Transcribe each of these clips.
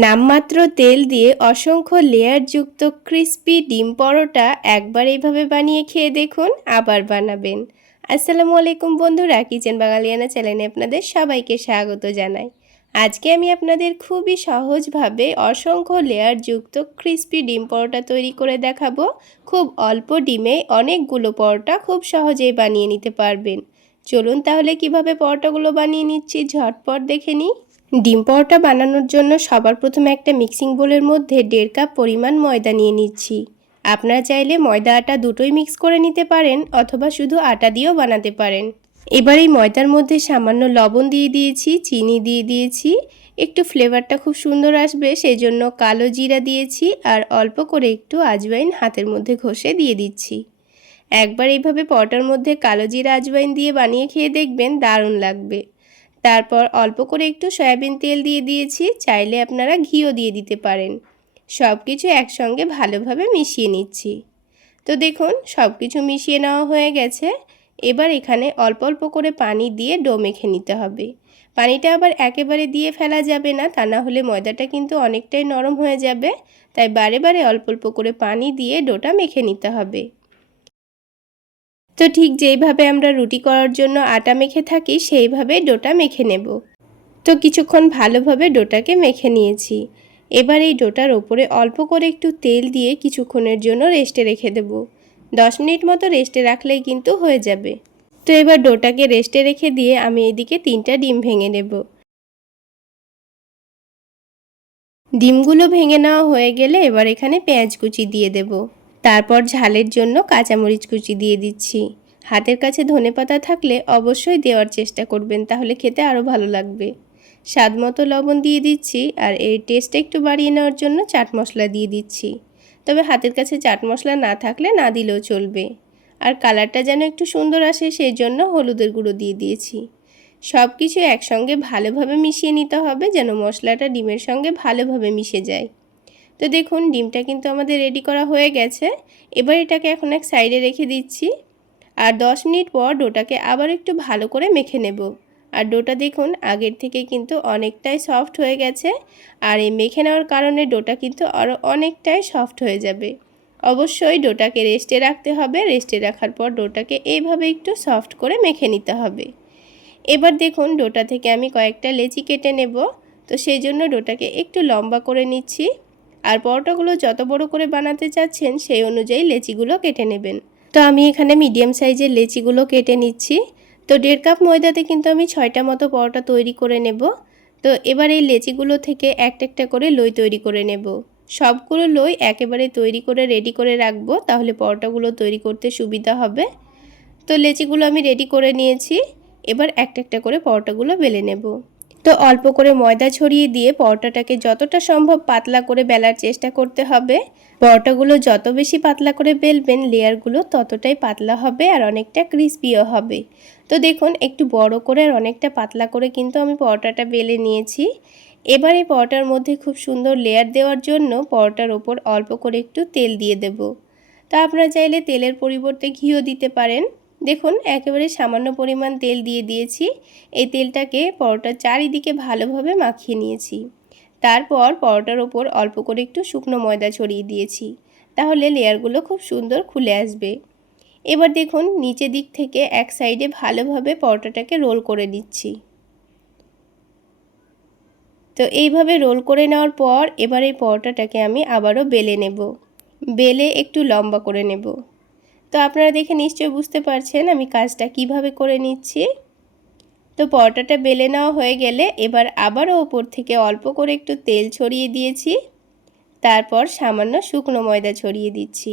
নামমাত্র তেল দিয়ে অসংখ্য লেয়ারযুক্ত ক্রিস্পি ডিম পরোটা একবার এইভাবে বানিয়ে খেয়ে দেখুন, আবার বানাবেন। আসসালামু আলাইকুম বন্ধুরা, কিচেন বাঙালিয়ানা চ্যানেলে আপনাদের সবাইকে স্বাগত জানাই। আজকে আমি আপনাদের খুবই সহজভাবে অসংখ্য লেয়ারযুক্ত ক্রিস্পি ডিম পরোটা তৈরি করে দেখাবো। খুব অল্প ডিমে অনেকগুলো পরোটা খুব সহজেই বানিয়ে নিতে পারবেন। চলুন তাহলে কীভাবে পরোটাগুলো বানিয়ে নিচ্ছি ঝটপট দেখে নিই। ডিম পরোটা বানানোর জন্য সবার প্রথমে একটা মিক্সিং বোলের মধ্যে দেড় কাপ পরিমাণ ময়দা নিয়ে নিচ্ছি। আপনারা চাইলে ময়দা আটা দুটোই মিক্স করে নিতে পারেন অথবা শুধু আটা দিয়েও বানাতে পারেন। এবার এই ময়দার মধ্যে সামান্য লবণ দিয়ে দিয়েছি, চিনি দিয়ে দিয়েছি। একটু ফ্লেভারটা খুব সুন্দর আসবে সেই জন্য কালো জিরা দিয়েছি আর অল্প করে একটু আজওয়াইন হাতের মধ্যে ঘষে দিয়ে দিচ্ছি। একবার এইভাবে পরোটার মধ্যে কালো জিরা, আজওয়াইন দিয়ে বানিয়ে খেয়ে দেখবেন দারুণ লাগবে। তারপর অল্প করে একটু সয়াবিন তেল দিয়ে দিয়েছি, চাইলে আপনারা ঘিও দিয়ে দিতে পারেন। সব কিছু একসঙ্গে ভালোভাবে মিশিয়ে নিচ্ছি। তো দেখুন সব কিছু মিশিয়ে নেওয়া হয়ে গেছে। এবার এখানে অল্প অল্প করে পানি দিয়ে ডো মেখে নিতে হবে। পানিটা আবার একেবারে দিয়ে ফেলা যাবে না, তা না হলে ময়দাটা কিন্তু অনেকটাই নরম হয়ে যাবে। তাই বারে বারে অল্প অল্প করে পানি দিয়ে ডোটা মেখে নিতে হবে। তো ঠিক যেইভাবে আমরা রুটি করার জন্য আটা মেখে থাকি, সেইভাবে ডোটা মেখে নেব। তো কিছুক্ষণ ভালোভাবে ডোটাকে মেখে নিয়েছি। এবার এই ডোটার ওপরে অল্প করে একটু তেল দিয়ে কিছুক্ষণের জন্য রেস্টে রেখে দেব। দশ মিনিট মতো রেস্টে রাখলেই কিন্তু হয়ে যাবে। তো এবার ডোটাকে রেস্টে রেখে দিয়ে আমি এদিকে তিনটা ডিম ভেঙে নেব। ডিমগুলো ভেঙে নেওয়া হয়ে গেলে এবার এখানে পেঁয়াজ কুচি দিয়ে দেবো। তারপর ঝালের জন্য কাঁচামরিচ কুচি দিয়ে দিচ্ছি। হাতের কাছে ধনে পাতা থাকলে অবশ্যই দেওয়ার চেষ্টা করবেন, তাহলে খেতে আরও ভালো লাগবে। স্বাদ মতো লবণ দিয়ে দিচ্ছি আর এই টেস্টটা একটু বাড়িয়ে নেওয়ার জন্য চাট মশলা দিয়ে দিচ্ছি। তবে হাতের কাছে চাট মশলা না থাকলে না দিলেও চলবে। আর কালারটা যেন একটু সুন্দর আসে সেই জন্য হলুদের গুঁড়ো দিয়ে দিয়েছি। সব কিছু একসঙ্গে ভালোভাবে মিশিয়ে নিতে হবে যেন মশলাটা ডিমের সঙ্গে ভালোভাবে মিশে যায়। তো দেখুন, ডিমটা কিন্তু আমাদের রেডি করা হয়ে গেছে। এবার এটাকে এখন এক সাইডে রেখে দিচ্ছি। আর দশ মিনিট পর ডোটাকে আবার একটু ভালো করে মেখে নেব। আর ডোটা দেখুন, আগের থেকে কিন্তু অনেকটাই সফট হয়ে গেছে। আর এই মেখে নেওয়ার কারণে ডোটা কিন্তু আরও অনেকটাই সফট হয়ে যাবে। অবশ্যই ডোটাকে রেস্টে রাখতে হবে। রেস্টে রাখার পর ডোটাকে এইভাবে একটু সফট করে মেখে নিতে হবে। এবার দেখুন, ডোটা থেকে আমি কয়েকটা লেচি কেটে নেব। তো সেই জন্য ডোটাকে একটু লম্বা করে নিচ্ছি। আর পরোটাগুলো যত বড় করে বানাতে চাচ্ছেন, সেই অনুযায়ী লেচিগুলো কেটে নেবেন। তো আমি এখানে মিডিয়াম সাইজের লেচিগুলো কেটে নিচ্ছি। তো দেড় কাপ ময়দাতে কিন্তু আমি ছয়টা মতো পরোটা তৈরি করে নেব। তো এবার এই লেচিগুলো থেকে একটা একটা করে লই তৈরি করে নেব। সবগুলো লই একেবারে তৈরি করে রেডি করে রাখব, তাহলে পরোটাগুলো তৈরি করতে সুবিধা হবে। তো লেচিগুলো আমি রেডি করে নিয়েছি। এবার একটা একটা করে পরোটাগুলো বেলে নেব। তো অল্প করে ময়দা ছড়িয়ে দিয়ে পরোটাটাকে যতটা সম্ভব পাতলা করে বেলার চেষ্টা করতে হবে। পরোটাগুলো যত বেশি পাতলা করে বেলবেন, লেয়ারগুলো ততটাই পাতলা হবে আর অনেকটা ক্রিস্পিও হবে। তো দেখুন, একটু বড় করে আর অনেকটা পাতলা করে কিন্তু আমি পরোটাটা বেলে নিয়েছি। এবার এই পরোটার মধ্যে খুব সুন্দর লেয়ার দেওয়ার জন্য পরোটার ওপর অল্প করে একটু তেল দিয়ে দেব। তা আপনারা চাইলে তেলের পরিবর্তে ঘিও দিতে পারেন। দেখুন, একেবারে সামান্য পরিমাণ তেল দিয়ে দিয়েছি। এই তেলটাকে পরোটার চারিদিকে ভালোভাবে মাখিয়ে নিয়েছি। তারপর পরোটার ওপর অল্প করে একটু শুকনো ময়দা ছড়িয়ে দিয়েছি। তাহলে লেয়ারগুলো খুব সুন্দর খুলে আসবে। এবার দেখুন নিচে দিক থেকে এক সাইডে ভালোভাবে পরোটাটাকে রোল করে নিচ্ছি। তো এইভাবে রোল করে নেওয়ার পর এবার এই পরোটাটাকে আমি আবারও বেলে নেব। বেলে একটু লম্বা করে নেব। তো আপনারা দেখে নিশ্চয়ই বুঝতে পারছেন আমি কাজটা কীভাবে করে নিচ্ছি। তো পরোটাটা বেলে নেওয়া হয়ে গেলে এবার আবারও ওপর থেকে অল্প করে একটু তেল ছড়িয়ে দিয়েছি। তারপর সামান্য শুকনো ময়দা ছড়িয়ে দিচ্ছি।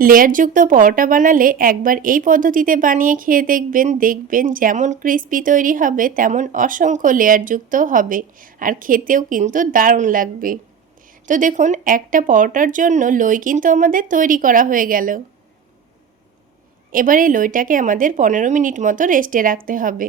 লেয়ারযুক্ত পরোটা বানালে একবার এই পদ্ধতিতে বানিয়ে খেয়ে দেখবেন দেখবেন যেমন ক্রিস্পি তৈরি হবে, তেমন অসংখ্য লেয়ারযুক্ত হবে আর খেতেও কিন্তু দারুণ লাগবে। তো দেখুন, একটা পরোটার জন্য লই কিন্তু আমাদের তৈরি করা হয়ে গেল। এবার এই লইটাকে আমাদের পনেরো মিনিট মতো রেস্টে রাখতে হবে।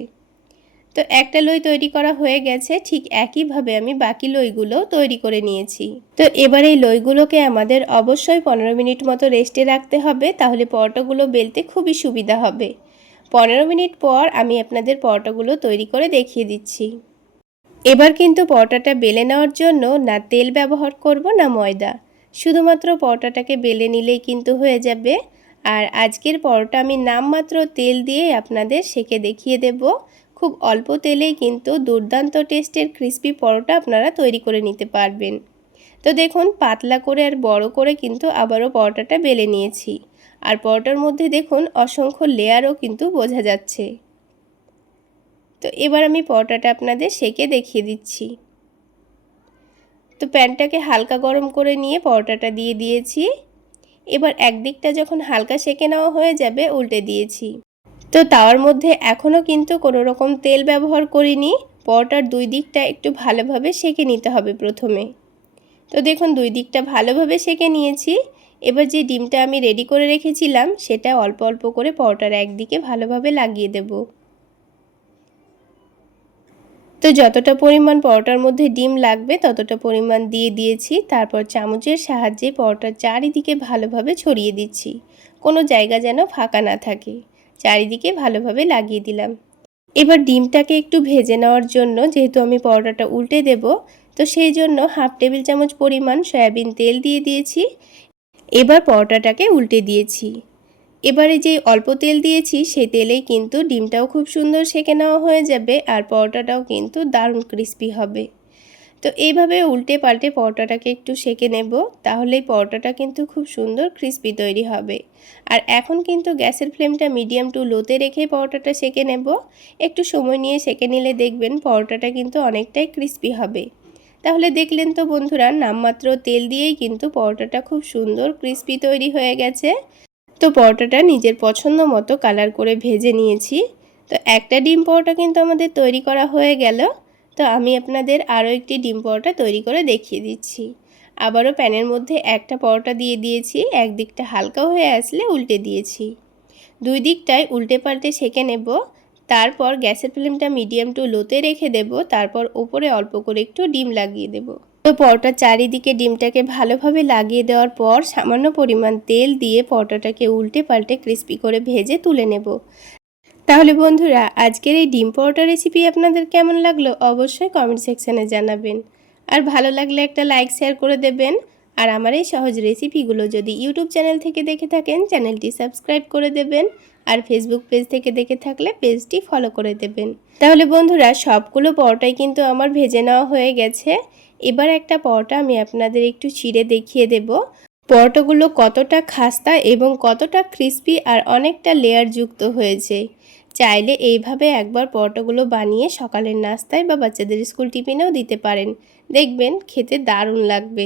তো একটা লই তৈরি করা হয়ে গেছে, ঠিক একইভাবে আমি বাকি লইগুলো তৈরি করে নিয়েছি। তো এবার এই লইগুলোকে আমাদের অবশ্যই পনেরো মিনিট মতো রেস্টে রাখতে হবে, তাহলে পরোটাগুলো বেলতে খুবই সুবিধা হবে। পনেরো মিনিট পর আমি আপনাদের পরোটাগুলো তৈরি করে দেখিয়ে দিচ্ছি। এবার কিন্তু পরোটাটা বেলে নেওয়ার জন্য না তেল ব্যবহার করব না ময়দা। শুধুমাত্র পরোটাটাকে বেলে নিলেই কিন্তু হয়ে যাবে। আর আজকের পরোটা আমি নামমাত্র তেল দিয়ে আপনাদের সেকে দেখিয়ে দেব। খুব অল্প তেলেই কিন্তু দুর্দান্ত টেস্টের ক্রিস্পি পরোটা আপনারা তৈরি করে নিতে পারবেন। তো দেখুন, পাতলা করে আর বড় করে কিন্তু আবারও পরোটাটা বেলে নিয়েছি। আর পরোটার মধ্যে দেখুন, অসংখ্য লেয়ারও কিন্তু বোঝা যাচ্ছে। তো এবার আমি পরোটাটা আপনাদের সেকে দেখিয়ে দিচ্ছি। তো প্যানটাকে হালকা গরম করে নিয়ে পরোটাটা দিয়ে দিয়েছি। এবার একদিকটা যখন হালকা সেঁকে নেওয়া হয়ে যাবে, উল্টে দিয়েছি। তো তাওয়ার মধ্যে এখনও কিন্তু কোনো রকম তেল ব্যবহার করিনি। পরোটার দুই দিকটা একটু ভালোভাবে সেঁকে নিতে হবে প্রথমে। তো দেখুন, দুই দিকটা ভালোভাবে সেঁকে নিয়েছি। এবার যে ডিমটা আমি রেডি করে রেখেছিলাম, সেটা অল্প অল্প করে পরোটার একদিকে ভালোভাবে লাগিয়ে দেব। তো যতটা পরিমাণ পরোটার মধ্যে ডিম লাগবে, ততটা পরিমাণ দিয়ে দিয়েছি। তারপর চামচের সাহায্যে পরোটার চারিদিকে ভালোভাবে ছড়িয়ে দিচ্ছি। কোনো জায়গা যেন ফাঁকা না থাকে। চারিদিকে ভালোভাবে লাগিয়ে দিলাম। এবার ডিমটাকে একটু ভেজে নেওয়ার জন্য যেহেতু আমি পরোটাটা উল্টে দেব, তো সেই জন্য হাফ টেবিল চামচ পরিমাণ সয়াবিন তেল দিয়ে দিয়েছি। এবার পরোটাটাকে উল্টে দিয়েছি। এবারে যেই অল্প তেল দিয়েছি, সেই তেলেই কিন্তু ডিমটাও খুব সুন্দর সেঁকে নেওয়া হয়ে যাবে আর পরোটাটাও কিন্তু দারুণ ক্রিস্পি হবে। তো এইভাবে উল্টে পাল্টে পরোটাটাকে একটু সেঁকে নেব, তাহলেই পরোটাটা কিন্তু খুব সুন্দর ক্রিস্পি তৈরি হবে। আর এখন কিন্তু গ্যাসের ফ্লেমটা মিডিয়াম টু লোতে রেখে পরোটাটা সেঁকে নেব। একটু সময় নিয়ে সেঁকে নিলে দেখবেন পরোটাটা কিন্তু অনেকটাই ক্রিস্পি হবে। তাহলে দেখলেন তো বন্ধুরা, নামমাত্র তেল দিয়েই কিন্তু পরোটাটা খুব সুন্দর ক্রিস্পি তৈরি হয়ে গেছে। তো পরোটাটা নিজের পছন্দ মতো কালার করে ভেজে নিয়েছি। তো একটা ডিম পরোটা কিন্তু আমাদের তৈরি করা হয়ে গেল। তো আমি আপনাদের আরও একটি ডিম পরোটা তৈরি করে দেখিয়ে দিচ্ছি। আবারও প্যানের মধ্যে একটা পরোটা দিয়ে দিয়েছি, একদিকটা হালকা হয়ে আসলে উল্টে দিয়েছি। দুই দিকটাই উল্টে পাল্টে সেঁকে নেব। তারপর গ্যাসের ফ্লেমটা মিডিয়াম টু লোতে রেখে দেব, তারপর ওপরে অল্প করে একটু ডিম লাগিয়ে দেব। তো পরোটার চারিদিকে ডিমটাকে ভালোভাবে লাগিয়ে দেওয়ার পর সামান্য পরিমাণ তেল দিয়ে পরোটাটাকে উল্টে পাল্টে ক্রিস্পি করে ভেজে তুলে নেব। তাহলে বন্ধুরা, আজকের এই ডিম পরোটা রেসিপি আপনাদের কেমন লাগল অবশ্যই কমেন্ট সেকশানে জানাবেন। আর ভালো লাগলে একটা লাইক শেয়ার করে দেবেন। আর আমার এই সহজ রেসিপিগুলো যদি ইউটিউব চ্যানেল থেকে দেখে থাকেন চ্যানেলটি সাবস্ক্রাইব করে দেবেন। আর ফেসবুক পেজ থেকে দেখে থাকলে পেজটি ফলো করে দেবেন। তাহলে বন্ধুরা, সবগুলো পরোটাই কিন্তু আমার ভেজে নেওয়া হয়ে গেছে। এবার একটা পরোটা আমি আপনাদের একটু ছিঁড়ে দেখিয়ে দেব। পরোটাগুলো কতটা খাস্তা এবং কতটা ক্রিস্পি আর অনেকটা লেয়ার যুক্ত হয়েছে। চাইলে এইভাবে একবার পরোটাগুলো বানিয়ে সকালের নাস্তায় বা বাচ্চাদের স্কুল টিফিনেও দিতে পারেন। দেখবেন খেতে দারুণ লাগবে।